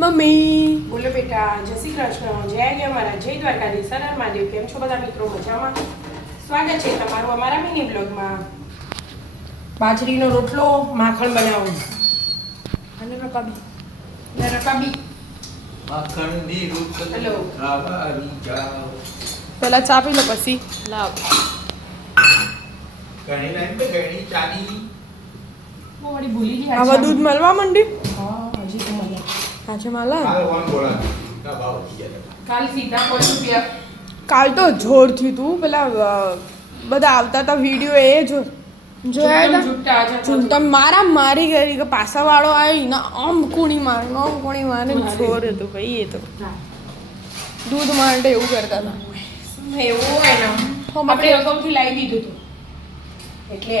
Mummy બોલો બેટા, જય શ્રી કૃષ્ણ, જય ગયા મારા, જય દ્વારકાધીશ, સર મહાદેવ. કેમ છો બધા મિત્રો? મજામાં? સ્વાગત છે તમારું અમારા મિની બ્લોગમાં. બાજરીનો રોટલો માખણ બનાવું અને રકાબી માખણની રોટલી હેલો. ખાવાની જાવ. પેલા ચા પી લો પછી લાવ. ઘણી લાઈન તો ઘણી ચાની. હું વળી ભૂલી ગઈ. આવા દૂધ મળવા માંડી. હા, હજી તો મને આજે માલા હાલ વન બોલા ના ભાવ વધી ગયા હતા. કાલ સીધા 5 રૂપિયા. કાલ તો જોર થયું તું પેલા બધા આવતા હતા વિડીયો એ જો જોયા હતા છૂટા આજે ચૂંટમ મારા મારી ગઈ કે પાસા વાળો આવી ને આમ કુણી મારે જોર હતું ભાઈ એ તો દૂધ માટે એવું કરતા હતા એવું હોય ને આપણે અગાઉથી લાવી દીધું હતું એટલે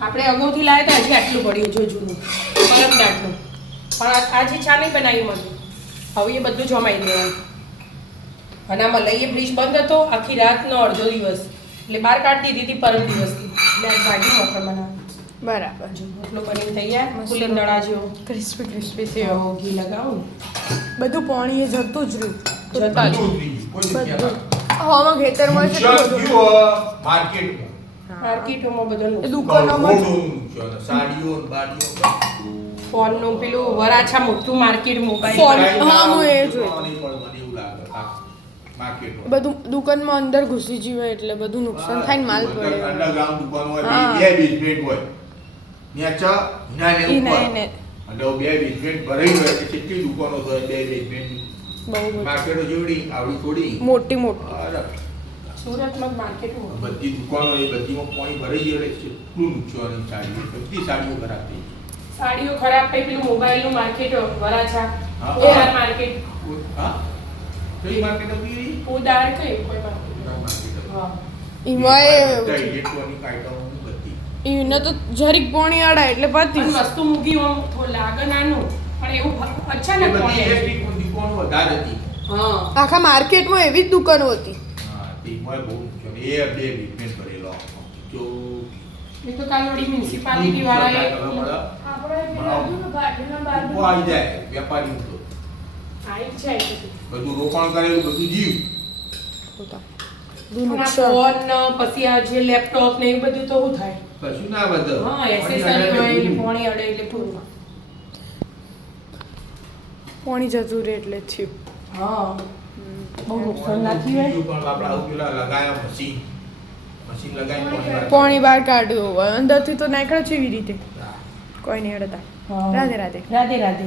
આપણે અગાઉથી લાવ્યા હતા. હજી આટલું પડ્યું જો જૂનું પરત દાટનું પણ આજે ચા નહીં બનાવી મને. હવે એ બધું જમાઈ દેવાનું. અને આમાં લઈએ ફ્રીજ બંધ હતો આખી રાતનો અડધો દિવસ એટલે બહાર કાઢી દીધી હતી પરમ દિવસથી. એટલે આજ ભાજી મોકળ બનાવી બરાબર રોટલો બની તૈયાર. ફૂલી દડા જેવો ક્રિસ્પી ક્રિસ્પી થયો ઘી લગાવું બધું પાણી એ જતું જ રહ્યું જતા જ. કોઈ જગ્યા હવામાં ખેતરમાં છે એટલું બધું. માર્કેટમાં માર્કેટોમાં બધું એ દુકાનોમાં જ. સાડીઓ બાડીઓ ફોનનું પેલું વરાછા મોટું માર્કેટ મોબાઈલ ફોન. હા, હું એ જોઈ. મને એવું લાગે માર્કેટમાં બધું દુકાનમાં અંદર ઘૂસી જીવે એટલે બધું નુકસાન થાય ને માલ પડે અંડરગ્રાઉન્ડ દુકાન હોય હા. બે બેઝમેન્ટ હોય ત્યાં ચા નાને ઈ ઉપર ને અને બે બેઝમેન્ટ ભરાઈ હોય એટલે કેટલી દુકાનો તો બે બેઝમેન્ટ બહુ બધું માર્કેટો જેવડી આવડી થોડી મોટી મોટી અરે સુરતમાં માર્કેટ બધી દુકાનો એ બધીમાં પાણી ભરાઈ ગયું એટલે કેટલું નુકસાન સાડીઓ બધી સાડીઓ ખરાબ થઈ ગઈ. સાડીઓ ખરાબ થઈ પેલું મોબાઈલનું માર્કેટ વરાછા હા. ઓદાર માર્કેટ હા કઈ માર્કેટ હતી ઓદાર કઈ કોઈ માર્કેટ માર્કેટ હા એમાં ઇલેક્ટ્રોનિક આઇટમ બધી એને તો જરીક પોણી આડા એટલે પતી પણ વસ્તુ મૂકી આમ થોડું લાગે નાનું પણ એવું અચાનક એ બધી પડે. ઇલેક્ટ્રિક દુકાનો વધારે હતી. હા આખા માર્કેટમાં એવી જ દુકાનો હતી હા તેમાં બહુ નુકસાન એ બે બેઝમેન્ટ ભરેલો જો એ તો કાલ વળી મ્યુનિસિપાલિટી વાળાએ ઉભો આવી જાય વેપારી તો આવી જ જાય બધું રોકાણ કરેલું બધું જીવ બધું નુકસાન ફોન પછી આ જે લેપટોપ ને એ બધું તો શું થાય. કશું ના બધે હા એસેસરી હોય એટલે પોણી અડે એટલે પૂરું. પોણી જતું રહે એટલે થયું હા બહુ નુકસાન ના થયું હોય. પણ આપણે આવું પેલા લગાયા મશીન લગાવી પોણી બહાર કાઢ્યું હોય અંદરથી તો નાખ્યો છે એવી રીતે કોઈ નહીં અડતા હા. રાધે રાધે રાધે રાધે.